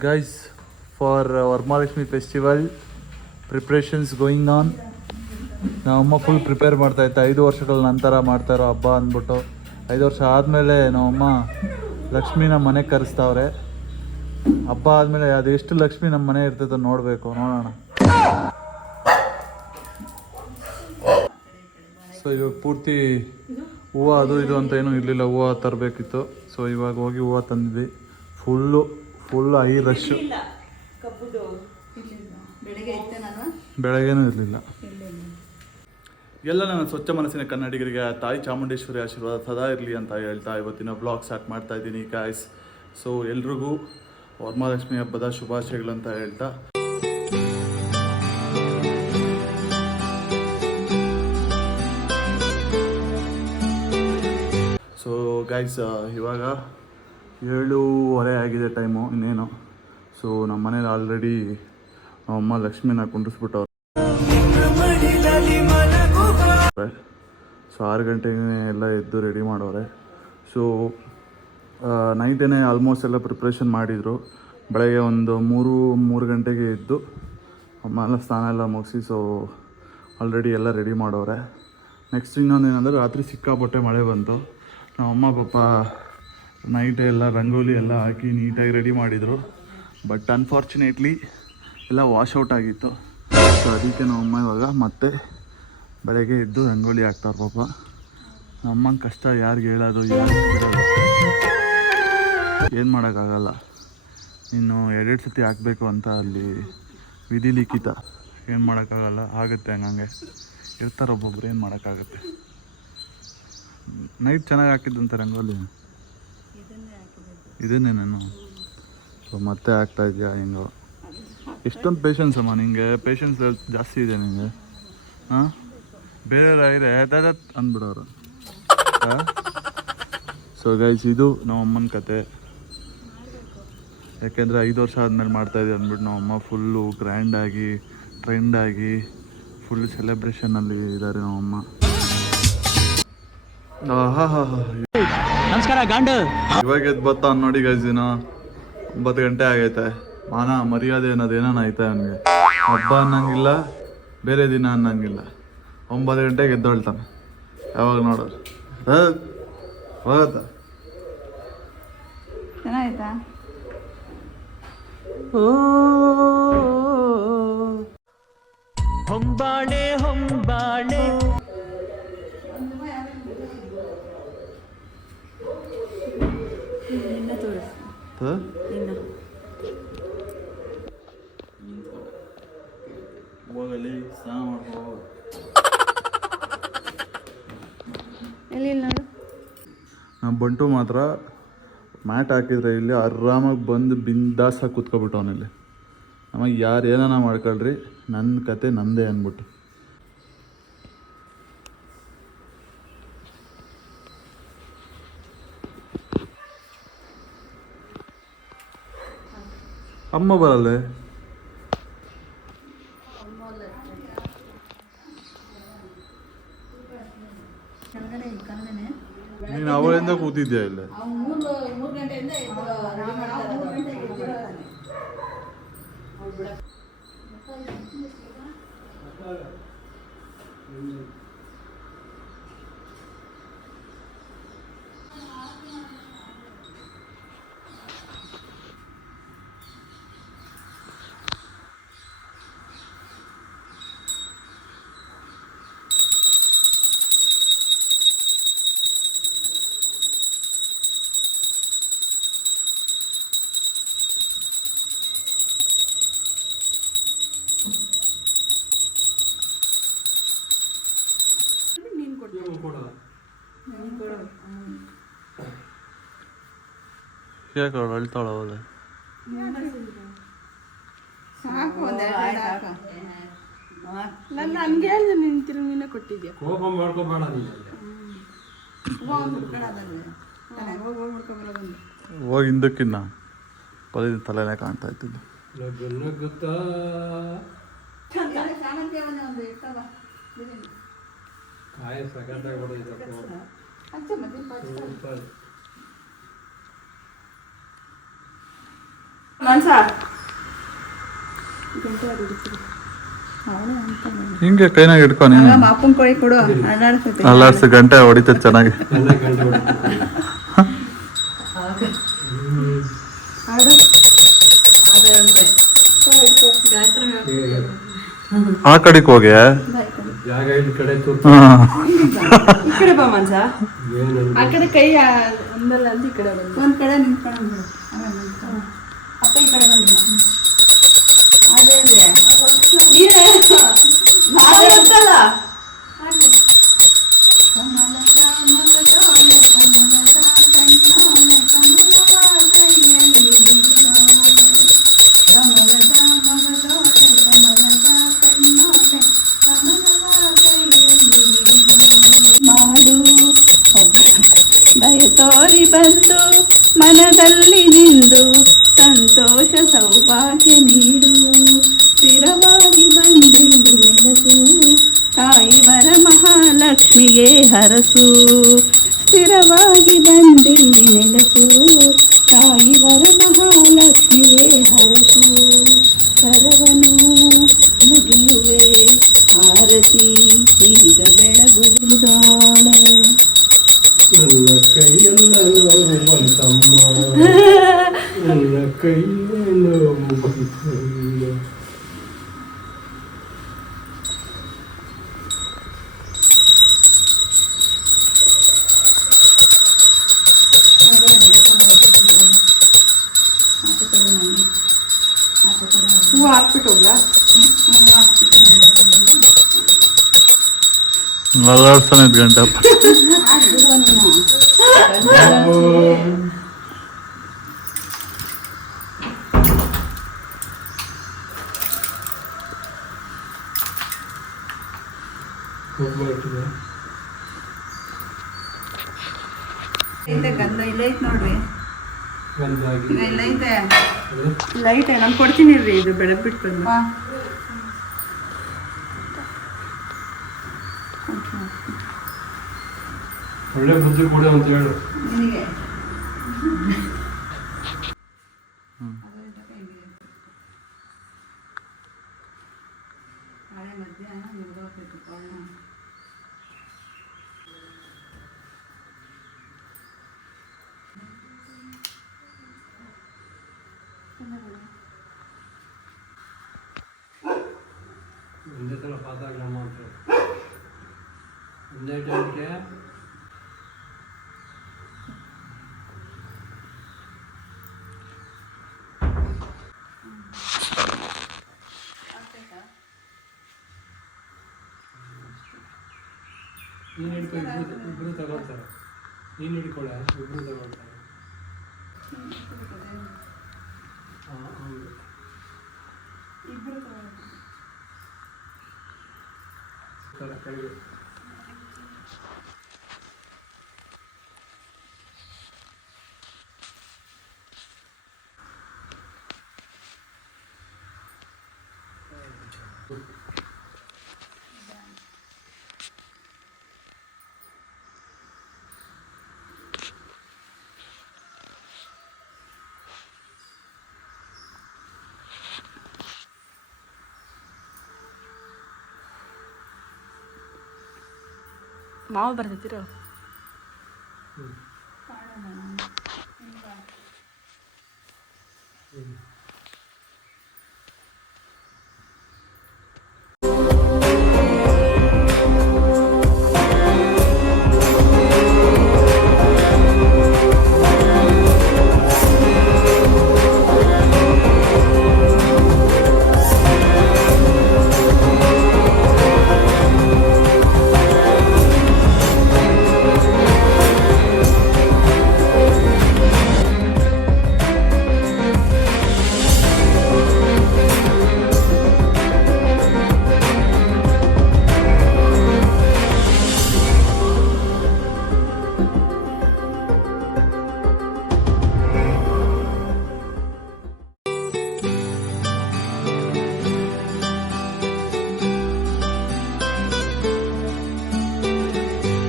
Guys, for Varmahalakshmi festival preparations going on. ನಮ್ಮಮ್ಮ full prepare ಮಾಡ್ತಾಯಿತ್ತು. 5 ವರ್ಷಗಳ ನಂತರ ಮಾಡ್ತಾ ಇರೋ ಹಬ್ಬ ಅಂದ್ಬಿಟ್ಟು 5 ವರ್ಷ ಆದಮೇಲೆ ನಮ್ಮಮ್ಮ ಲಕ್ಷ್ಮಿನ ಮನೆಗೆ ಕರೆಸ್ತಾವ್ರೆ. ಹಬ್ಬ ಆದಮೇಲೆ ಅದೆಷ್ಟು ಲಕ್ಷ್ಮಿ ನಮ್ಮ ಮನೆ ಇರ್ತೈತೆ ನೋಡಬೇಕು, ನೋಡೋಣ. ಸೊ ಇವಾಗ ಪೂರ್ತಿ ಹೂವು ಅದು ಇದು ಅಂತ ಏನೂ ಇರಲಿಲ್ಲ, ಹೂವು ತರಬೇಕಿತ್ತು. ಸೊ ಇವಾಗ ಹೋಗಿ ಹೂವು ತಂದಿದ್ವಿ. ಫುಲ್ ಐ ರಶ್ಶು. ಬೆಳಗ್ಗೆನೂ ಇರಲಿಲ್ಲ. ಎಲ್ಲ ನನ್ನ ಸ್ವಚ್ಛ ಮನಸ್ಸಿನ ಕನ್ನಡಿಗರಿಗೆ ತಾಯಿ ಚಾಮುಂಡೇಶ್ವರಿ ಆಶೀರ್ವಾದ ಸದಾ ಇರಲಿ ಅಂತ ಹೇಳ್ತಾ ಇವತ್ತಿನ ಬ್ಲಾಗ್ ಸ್ಟಾರ್ಟ್ ಮಾಡ್ತಾ ಇದ್ದೀನಿ ಗಾಯ್ಸ್. ಸೊ ಎಲ್ರಿಗೂ ವರಮಹಾಲಕ್ಷ್ಮಿ ಹಬ್ಬದ ಶುಭಾಶಯಗಳಂತ ಹೇಳ್ತಾ ಸೊ ಗೈಸ್ ಇವಾಗ 7:30 ಆಗಿದೆ ಟೈಮು ಇನ್ನೇನು. ಸೊ ನಮ್ಮ ಮನೇಲಿ ಆಲ್ರೆಡಿ ನಮ್ಮಮ್ಮ ಲಕ್ಷ್ಮಿನ ಕುಂಡಿಸ್ಬಿಟ್ಟವ್ರು. ಸೊ 6 ಗಂಟೆಗೆ ಎಲ್ಲ ಎದ್ದು ರೆಡಿ ಮಾಡೋರೆ. ಸೊ ನೈಟೇ ಆಲ್ಮೋಸ್ಟ್ ಎಲ್ಲ ಪ್ರಿಪ್ರೇಷನ್ ಮಾಡಿದರು. ಬೆಳಗ್ಗೆ ಒಂದು 3 ಗಂಟೆಗೆ ಎದ್ದು ಅಮ್ಮ ಎಲ್ಲ ಸ್ನಾನ ಎಲ್ಲ ಮುಗಿಸಿ ಸೊ ಆಲ್ರೆಡಿ ಎಲ್ಲ ರೆಡಿ ಮಾಡೋರೆ. ನೆಕ್ಸ್ಟ್ ಇನ್ನೊಂದು ಏನಂದರೆ ರಾತ್ರಿ ಸಿಕ್ಕಾಪಟ್ಟೆ ಮಳೆ ಬಂತು. ನಮ್ಮಮ್ಮ ಪಾಪ ನೈಟೇ ಎಲ್ಲ ರಂಗೋಲಿ ಎಲ್ಲ ಹಾಕಿ ನೀಟಾಗಿ ರೆಡಿ ಮಾಡಿದರು. ಬಟ್ ಅನ್ಫಾರ್ಚುನೇಟ್ಲಿ ಎಲ್ಲ ವಾಶ್ಔಟ್ ಆಗಿತ್ತು. ಸೊ ಅದಕ್ಕೆ ನಮ್ಮಮ್ಮ ಇವಾಗ ಮತ್ತೆ ಬೆಳಗ್ಗೆ ಎದ್ದು ರಂಗೋಲಿ ಹಾಕ್ತಾರೆ. ಪಾಪ ನಮ್ಮಂಗೆ ಕಷ್ಟ ಯಾರಿಗೆ ಹೇಳೋದು, ಯಾರಿಗೆ ಬಿಡೋದು, ಏನು ಮಾಡೋಕ್ಕಾಗಲ್ಲ. ಇನ್ನು 2 ಸತಿ ಹಾಕಬೇಕು ಅಂತ ಅಲ್ಲಿ ವಿಧಿ ಲಿಖಿತ, ಏನು ಮಾಡೋಕ್ಕಾಗಲ್ಲ. ಆಗುತ್ತೆ ಹಂಗಂಗೆ ಇರ್ತಾರೆ ಒಬ್ಬೊಬ್ರು, ಏನು ಮಾಡೋಕ್ಕಾಗತ್ತೆ. ನೈಟ್ ಚೆನ್ನಾಗಿ ಹಾಕಿದ್ದಂತೆ ರಂಗೋಲಿ, ಇದನ್ನೇ ನಾನು. ಸೊ ಮತ್ತೆ ಆಗ್ತಾ ಇದೆಯಾ ಹೆಂಗೋ. ಎಷ್ಟೊಂದು ಪೇಷನ್ಸ್ ಅಮ್ಮ ನಿಂಗೆ, ಪೇಷನ್ಸ್ ಜಾಸ್ತಿ ಇದೆ ನಿಂಗೆ. ಹಾಂ, ಬೇರೆಯವ್ರು ಆಗಿದ್ರೆ ದತ್ ಅಂದ್ಬಿಡೋರು. ಸೊ ಗೈಸ್ ಇದು ನಮ್ಮಮ್ಮನ ಕತೆ. ಯಾಕೆಂದರೆ 5 ವರ್ಷ ಆದಮೇಲೆ ಮಾಡ್ತಾಯಿದ್ದೀವಿ ಅಂದ್ಬಿಟ್ಟು ನಮ್ಮಮ್ಮ ಫುಲ್ಲು ಗ್ರ್ಯಾಂಡಾಗಿ ಟ್ರೆಂಡಾಗಿ ಫುಲ್ ಸೆಲೆಬ್ರೇಷನಲ್ಲಿ ಇದ್ದಾರೆ ನಮ್ಮಮ್ಮ. ನಮಸ್ಕಾರ ಗಾಂಡು. ಇವಾಗ ಎದ್ದು ಬರ್ತಾ ನೋಡಿ ಗೈಸ್, ದಿನ 9 ಗಂಟೆ ಆಗೈತೆ. ಮಾನ ಮರ್ಯಾದೆ ಅನ್ನೋದೇನೋ ಐತೆ ಅವನಿಗೆ. ಹಬ್ಬ ಅನ್ನಂಗಿಲ್ಲ, ಬೇರೆ ದಿನ ಅನ್ನಂಗಿಲ್ಲ. 9 ಗಂಟೆಗೆ ಎದ್ದೊಳ್ತಾನೆ. ಯಾವಾಗ ನೋಡೋರು ಹೋಗತ್ತ ಚೆನ್ನಾಯ್ತಾ? ಹೊಂಬಾಳೆ ಹೊಂಬಾಳೆ ಹೋಗಲಿ ಸ್ನಾನ ಮಾಡ್ಕೊ. ಎಲ್ಲಿ ನೋಡು. ನಮ್ಮ ಬಂಟು ಮಾತ್ರ ಮ್ಯಾಟ್ ಹಾಕಿದ್ರೆ ಇಲ್ಲಿ ಆರಾಮಾಗಿ ಬಂದು ಬಿಂದಾಸಾಗಿ ಕೂತ್ಕೊಬಿಟ್ಟು ಅವನಲ್ಲಿ. ನಮಗೆ ಯಾರು ಏನಾನ ಮಾಡ್ಕೊಳ್ರಿ, ನನ್ನ ಕತೆ ನಂದೇ ಅಂದ್ಬಿಟ್ಟು. ಅಮ್ಮ ಬರಲ್ಲೇ? ನೀನು ಅವಳಿಂದ ಕೂತಿದ್ಯಾ ಇಲ್ಲೇ? ಯಾಕೆ ಅವಳು ಅಳ್ತಾಳ? ಅವಳೆ ಸಾಕು, ನನ್ನ ಹಂಗೆ ಹೇಳಿದೆ. ನಿನ್ನ ತಿರುಗಿನ ಕೊಟ್ಟಿದ್ಯಾ? ಕೋಪ ಮಾಡ್ಕೋಬೇಡ ನೀನು. ಹೋಗಿ ಹಿಂದಕ್ಕಿನ್ನ ಕೊಲೆ ತಲೆನೇ ಕಾಣ್ತಾ ಇತ್ತು. ಗೊತ್ತಾ ಕಾಯ ಸಗಟಾಗಿ ಮನ್ಸ ಹಿಂಗೆ ಕೈನಾಗ ಇಟ್ಕೊ ನೀನು ಮಾಪನ್ ಕೊಡಿ ಕೊಡು ಅಲ್ಲಾಡ್ತೈತೆ ಅಲ್ಲಾಡ್ಸಿ ಗಂಟೆ ಹೊಡಿತೈತೆ ಚೆನ್ನಾಗಿ. ಚೆನ್ನಾಗಿ ಗಂಟೆ ಹೊಡಿತು. ಆ ಕಡೆಗೆ ಹೋಗಿ ಜಾಗ ಇಲ್ಲಿ ಕಡೆ ತೂತು ಈ ಕಡೆ ಬಾ ಮನ್ಸ ಏನು ಆ ಕಡೆ ಕೈ ಒಂದಲ್ಲ ಅಂತ ಈ ಕಡೆ ಬಂದು ಒಂದ್ ಕಡೆ ನಿಂತ್ಕೊಂಡು ಅಪ್ಪ ಈ ಕಡೆ ಬಂದು ಅದೇ ಗೊತ್ತಲ್ಲ ಮಾಡು ದಯ ತೋರಿ ಬಂದು ಮನದಲ್ಲಿ ನಿಂದು ಸಂತೋಷ ಸೌಭಾಗ್ಯ ನೀಡು ಸ್ಥಿರವಾಗಿ ಬಂದಿಲ್ಲಿ ನೆಲಸು ತಾಯಿ ವರ ಮಹಾಲಕ್ಷ್ಮಿಗೆ ಹರಸು ಸ್ಥಿರವಾಗಿ ಬಂದಿಲ್ಲಿ ನೆಲಸು ತಾಯಿ ವರ ಮಹಾಲಕ್ಷ್ಮಿಗೆ ಹರಸು ಕರವನು ಮುಗಿಯುವೆ ಆರತಿ ಈಗ ಬೆಳಗುವುದಾಳೆ ನನ್ನ ಕೈಯೆಲ್ಲ ನೋವು ಬಂತಮ್ಮ, ನನ್ನ ಕೈಯೇ ನೋವು ಬಂತಮ್ಮ. ಹೂವು ಹಾಕ್ಬಿಟ್ಟು ಹೋಗ್ಲಾ ಅಲ್ಲಾಡ್ಸೋಣ ಗಂಟೆ ಹೋಗ್ಬಿಟ್ಟಿದೆ. ಗಂಧ ಇಲ್ಲ ಐತೆ ನೋಡ್ರಿ ಗಂಧಾಗಿ ಇಲ್ಲ ಐತೆ ಲೈಟ್ ನಾನು ಕೊಡ್ತೀನಿ ರೀ ಇದು ಬೆಳಗ್ಗೆ ಬಿಟ್ಟು ಬಂದು ಒಳ್ಳೆ ಬುದ್ಧಿ ಕೊಡು ಅಂತ ಹೇಳು. ನಿನಗೆ ನಾಳೆ ಮಧ್ಯಾಹ್ನ ಮುಗಿದೋಗ್ಬೇಕು ಒಂದೇ ಸಲ ಪಾತಾಗ ನಮ್ಮ ಹತ್ರ ಒಂದೇ ಟೈಮ್ಗೆ ನೀನು ಹಿಡ್ಕೊ, ಇಬ್ರು ತಗೊಳ್ತಾರೆ. ನೀನು ಹಿಡ್ಕೊಳ್ಳ, ಇಬ್ರು ತಗೊಳ್ತಾರೆ. ಹೌದು. ಕೆಳಗೆ ಮಾವು ಬರ್ತೈತಿರೋ ಹ್ಞೂ